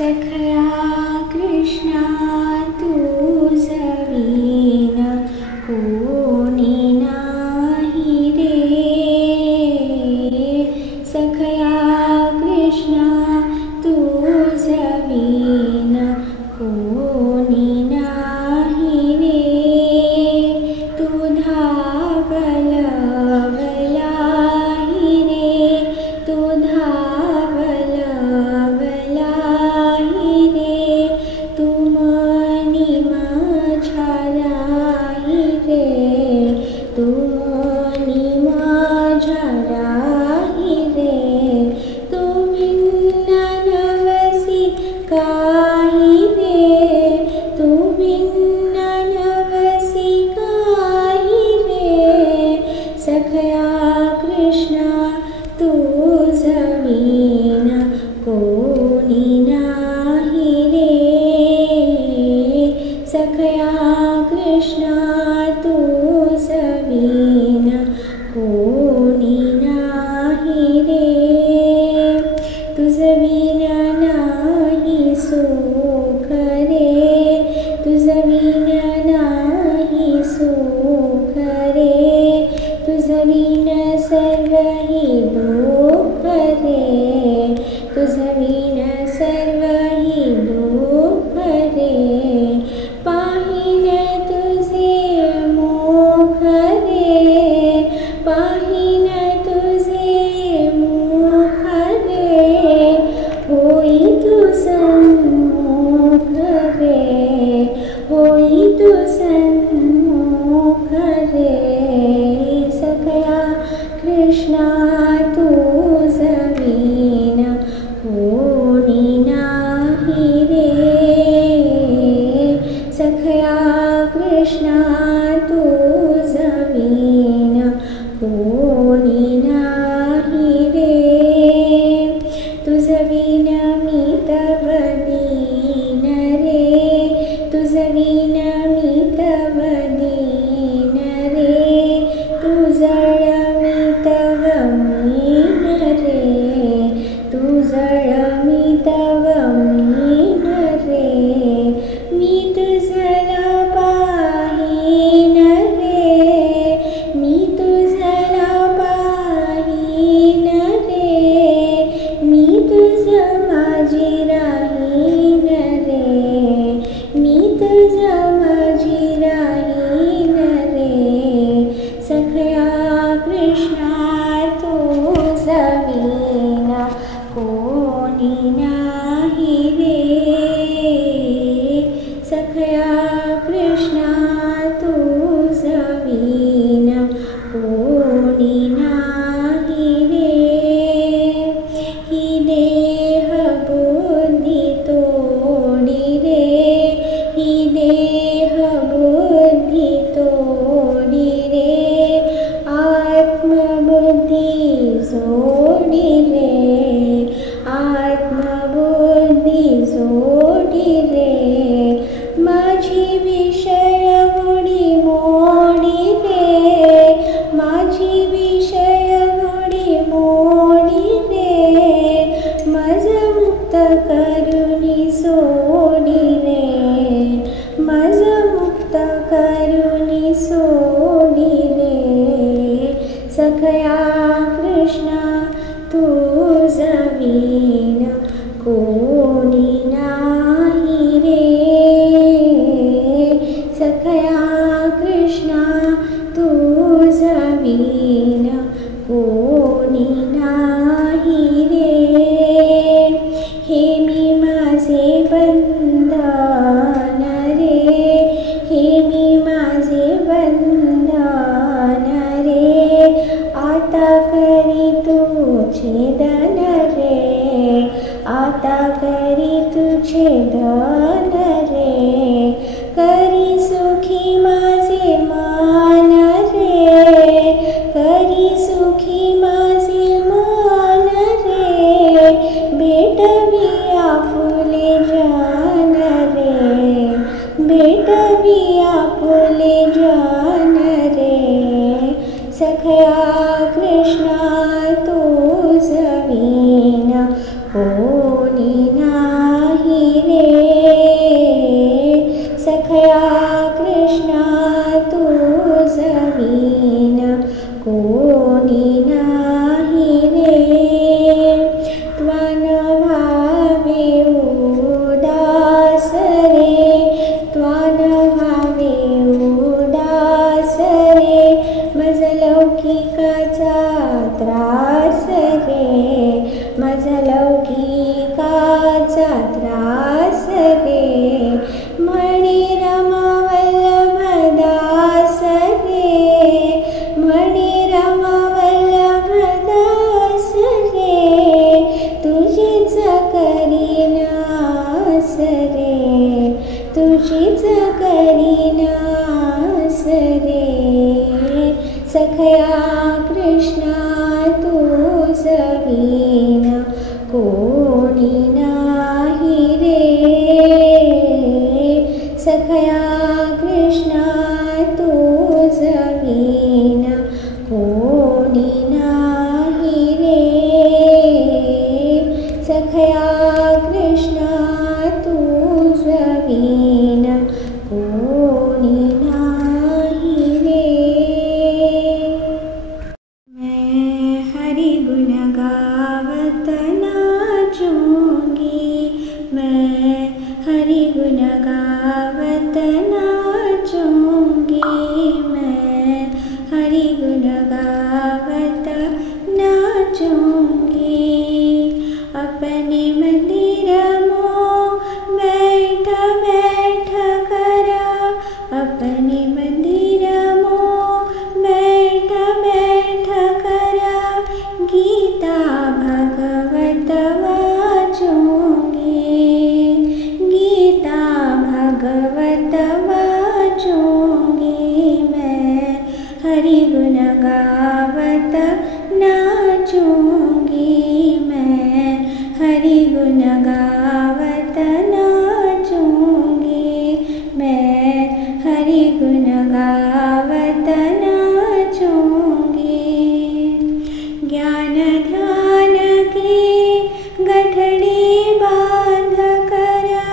सखया कृष्णा तुझविना कोणी नाही रे। सखया कृष्णा तुझविना कोणी नाही रे। तू धावलाही रे, तू धावलाही रे, तू मनी माझ्या राही रे, तू मनी माझ्या राही रे। तू भिन्न नवसी काही रे, तू भिन्न नवसी काही रे। सखया कृष्णा तुझविना कोणी नाही रे। सखया कृष्णा तुझविना कोणी नाही रे। तुझविना नाही सुख रे, तुझविना नाही सुख रे, तुझविना सर्वही दुःख रे, तुझविना सर्वही दुःख रे। पाहिन तुझे मुख रे, पाहिन तुझे मुख रे, होई तू सन्मुख रे, होई तू सन्मुख रे। सखया कृष्णा तुझविना कोणी नाही रे। सखया कृष्णा तुझविना कोणी नाही रे। तुझविना मी तव दीन रे, तुझविना मी तव दीन रे, तुझळ मी तव मीन रे, तुझळ मी तव मीन रे। मी तुझला पाहीन रे, मी तुझला पाहीन रे, मी तुझ माझी राहीन रे, मी तुझ माझी राहीन रे। सखया कृष्णा तुझविना कोणी नाही रे। सखया कृष्णा तुझविना कोणी नाही रे। ही देह बुद्धी तोडी रे, ही देह बुद्धी तोडी रे, आत्मबुद्धी जोडी रे, आत्मबुद्धी जोडी रे। माझी विषय गोडी मोडी रे, माझी विषय गोडी मोडी रे, मज मुक्त करुणी सोडी रे, मज मुक्त करुणी सोडी रे। सखया कृष्णा तुझविना कोणी नाही रे। सखया कृष्णा तुझविना कोणी नाही रे। हे मी माझे बंधन रे, हे मी माझे बंधन रे, आता करी तू छेदन रे, आता करी तू छेदन रे। करी सुखी माझे मान रे, करी सुखी माझे मान रे, भेटवी आपुले जान रे, भेटवी आपुले जान रे। सखया कृष्णा तुझविना कोणी नाही त्रास रे, मणी रमवल्लभदास रे, मणी रमवल्लभदास रे, तुझीच करीनास रे, तुझीच करीनास रे. सखया कृष्णा तुझ विना कोणी नाही रे, सखया कृष्णा तुझ विना कोणी नाही रे, सखया कृष्णा तुझ विना कोणी नाही रे. मैं हरि गुण गावत नाचूंगी, मैं हरि गुण गावत नाचूंगी, मैं हरि गुण गावत नाचूंगी. अपने मंदिर मों बैठ बैठ करा, अपने मंदिर मों बैठ बैठ करा, गीता भगवत वाचूंगी, गीता भगवत वाचूंगी. मैं हरि गुण गावत नाचूंगी, मैं हरि गुण गावत नाचूंगी, मैं हरि गुण गावत नाचूंगी. ज्ञान ध्यान की गठड़ी बांध करा,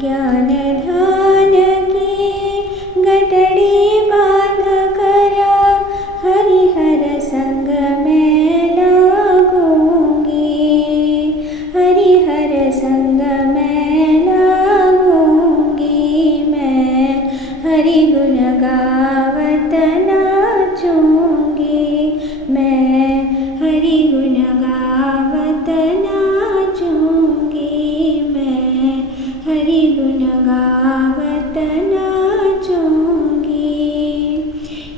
ज्ञान ध्यान की गठड़ी बांध करा, हरिहर संग में लागूंगी, हरिहर संग में लागूंगी. मैं हरि गुण गावत नाचूंगी, मैं हरि गुण गावत नाचूंगी, मैं हरि गुण गावत नाचूंगी.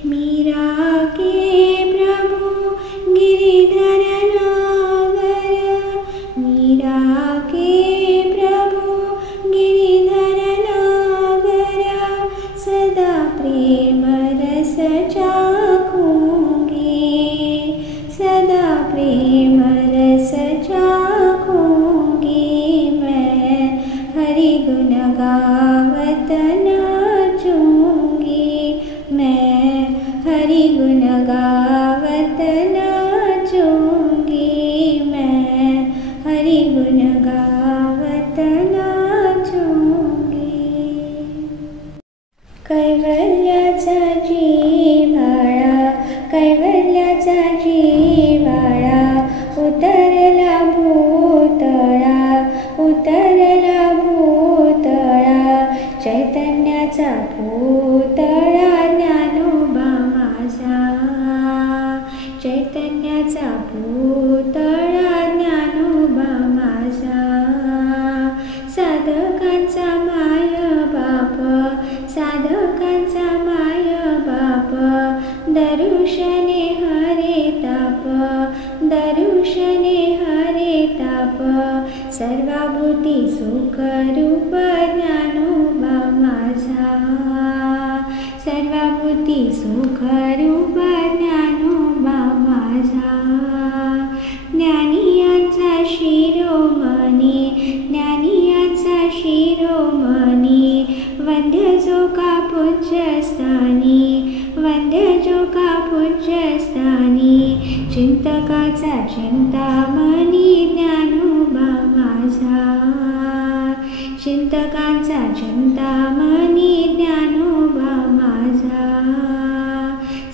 मीरा के प्रभु गिरिधर नागर, मीरा के प्रभु गिरिधर नागर, सदा प्रेम रस चाखूंगी, सदा प्रेम रस चाखूंगी. मैं हरि गुण गावत नाचूंगी, मैं हरि गुण गावत नाचूंगी, मैं हरि गुण गावत नाचूंगी. कैवल्याचा जिव्हाळा, कैवल्याचा जिव्हाळा, उतरला भूतळा, उतरला भूतळा, चैतन्याचा भूतळा ज्ञानोबा माझा, चैतन्याचा भूतळा ज्ञानोबा माझा. साधकांचा माय बाप, साधकांचा माय बाप, दरुशने हरे ताप, दरुशने हरे ताप, सर्वाभूती सुख रूप ज्ञानोबा माझा, सर्वाभूती सुख रूप ज्ञानोबा माझा. ज्ञानियांचा शिरोमणी, ज्ञानियांचा शिरोमणी, वंद्य जो का पूज्यस्थानी, वंद्य जो का पूज्यस्थानी, चिंतकाचा चिंतामणी ज्ञानोबा माझा, चिंतकांचा चिंतामणी ज्ञानोबा माझा.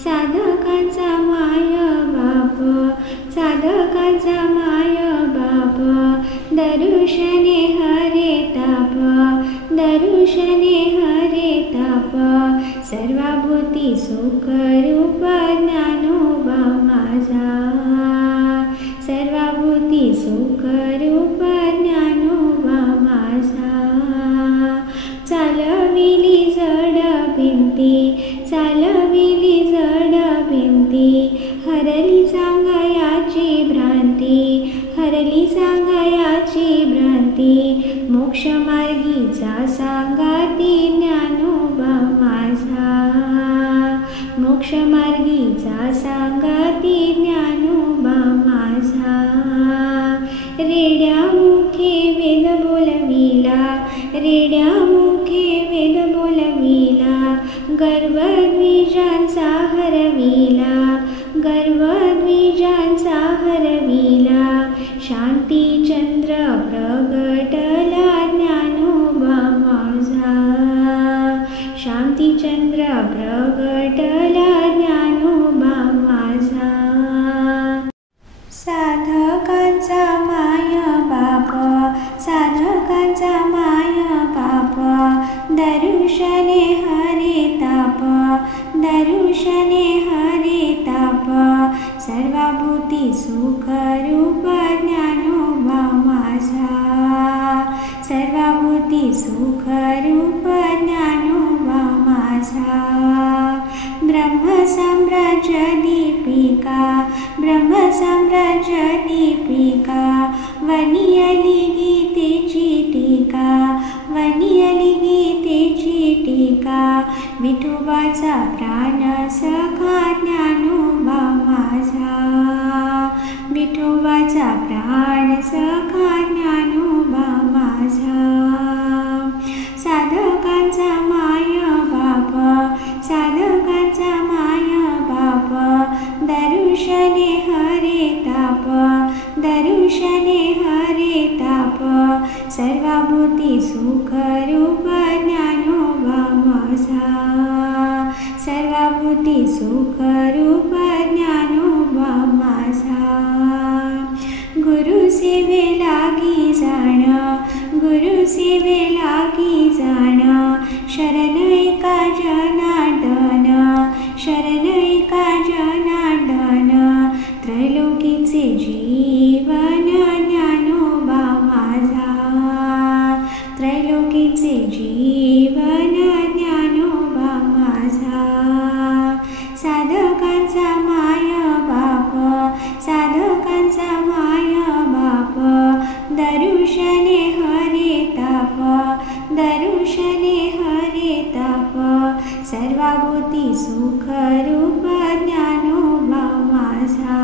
साधकांचा माय बाप, साधकांचा माय बाप, दरुशने हरे ताप, दरुशने हरे ताप, सर्वाभूती सुख रूप ज्ञानोबा माझा, सर्वाभूती सुख रूप ज्ञानोबा मोक्षमार्गीचा सांगाती ज्ञानोबा माझा, मोक्षमार्गीचा सांगाती ज्ञानोबा माझा. रेड्या मुखे वेद बोलविला, रेड्या मुखे वेद बोलविला, गर्वद्विजांचा हरविला, गर्वद्विजांचा हरविला. शांतीचंद्र प्रगटला ज्ञानोबा माझा, शांतीचंद्र प्रगटला ज्ञानोबा माझा. साधकांचा माय बाप, साधकांचा माय बाप, दर्शने हरे ताप, दर्शने हरे ताप. सर्वभूती सुखरूप ज्ञानोबा माझा, सर्वभूती सुखरूप ज्ञानोबा माझा. ब्रह्मसाम्राज्य दीपिका, ब्रह्मसाम्राज्य दीपिका, वनियली गीतेची टीका, वनियली गीतेची टीका. विठोबाचा प्राण सखा ज्ञानोबा माझा, विठोबाचा प्राण सखा ज्ञानोबा माझा. साधकांचा माय बाप, साधकांचा माय बाप, दर्शने हरे ताप, दर्शने हरे ताप. सर्वभूती सुखरूप ज्ञानोबा माझा, सर्वभूती सुखरूप ज्ञानोबा माझा. गुरुसेवे लागी जाण, गुरुसेवे लागी जाण, शरण एका जनार्दन, शरण एका जनार्दन. त्रैलोकीचे जीवन ज्ञानोबा माझा, त्रैलोकीचे जीवन ज्ञानोबा माझा. साधकांचा माय बाप, साधकांचा माय बाप, दर्शने हरे ताप, दर्शने हरे ताप. सर्वभूती सुखरूप ज्ञानोबा माझा,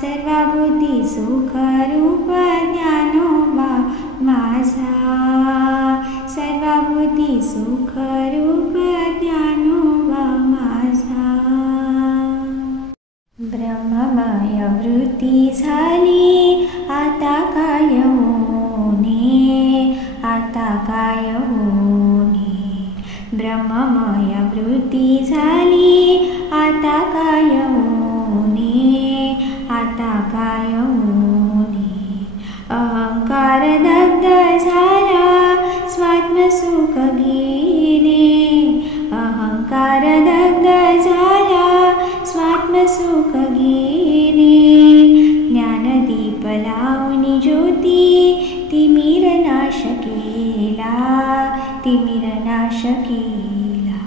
सर्वभूती सुखरूप ज्ञानोबा माझा, सर्वभूती सुखरूप ज्ञानोबा माझा. ब्रह्ममय वृत्ती झाली आता काय होणे, आता काय होणे. ब्रह्ममय वृत्ती झाली आता काय होणे, आता काय होणे. अहंकार दग्ध झाला स्वात्मसुख घेणे, अहंकार दग्ध झाला स्वात्मसुख घेणे. ज्ञानदीप लावणी ज्योती तिमिर नाश केला, तिमिर नाश केला.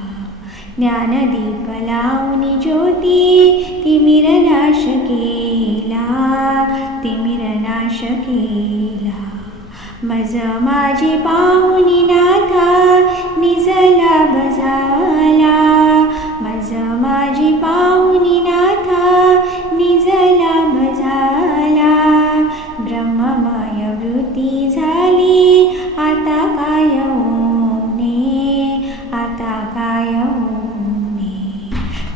ज्ञानदीप लावणी ज्योती तिमिर नाश केला, तिमिर नाश केला. मज माझी पाहुणी नाथा निजला बजाला, मज माझी पाहुणी नाथा निजला बजाला. ब्रह्ममय वृत्ती झाली आता काय होणे, आता काय होणे.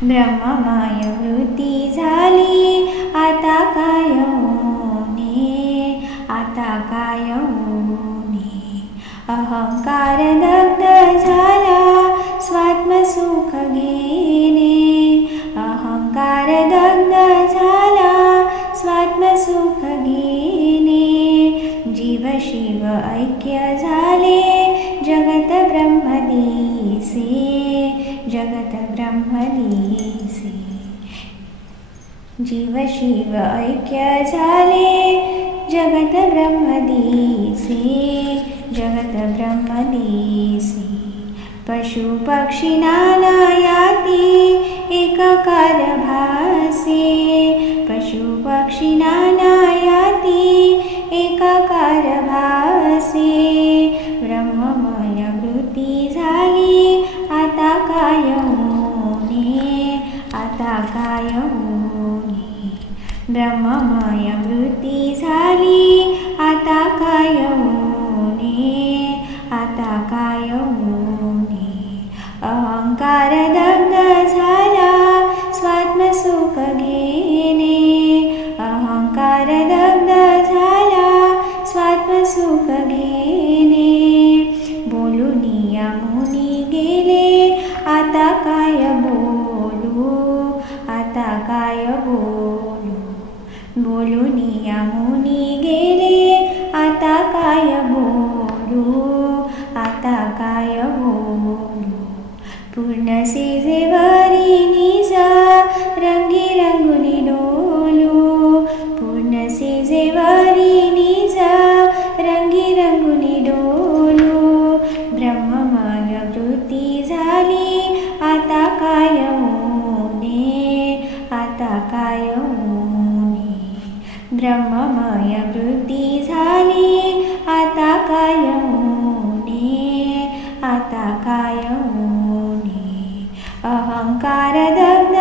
ब्रह्ममय वृत्ती झाली आता काय होणे, आता काय होणे. अहंकार दग्ध झाला स्वात्मसुख घेणे, अहंकार दग्ध झाला स्वात्मसुख घेणे. जीव शिव ऐक्य झाले जगत ब्रह्म दिसे, जगत ब्रह्म दिसे. जीव शिव ऐक्य झाले जगत ब्रह्म दिसे, जगत ब्रह्म दिसे. पशु पक्षी नाना याती एकाकार भासे, पशु पक्षी नाना याती एकाकार भासे. सुख घेणे. बोलुनिया मुनी गेले, आता काय बोलू, आता काय बोलू. बोलुनिया मुनी गेले, आता काय बोलू, आता काय बोलू. पूर्ण सेजेवरी निजा, रंगी रंगुनी डोलू. पूर्ण सेजेवरी निजा, रंगी रंगुनी डोलू. ब्रह्ममय वृत्ती झाली, आता काय होणे, आता काय होणे. ब्रह्ममय वृत्ती झाली, आता काय होणे, आता काय होणे. अहंकार दग्ध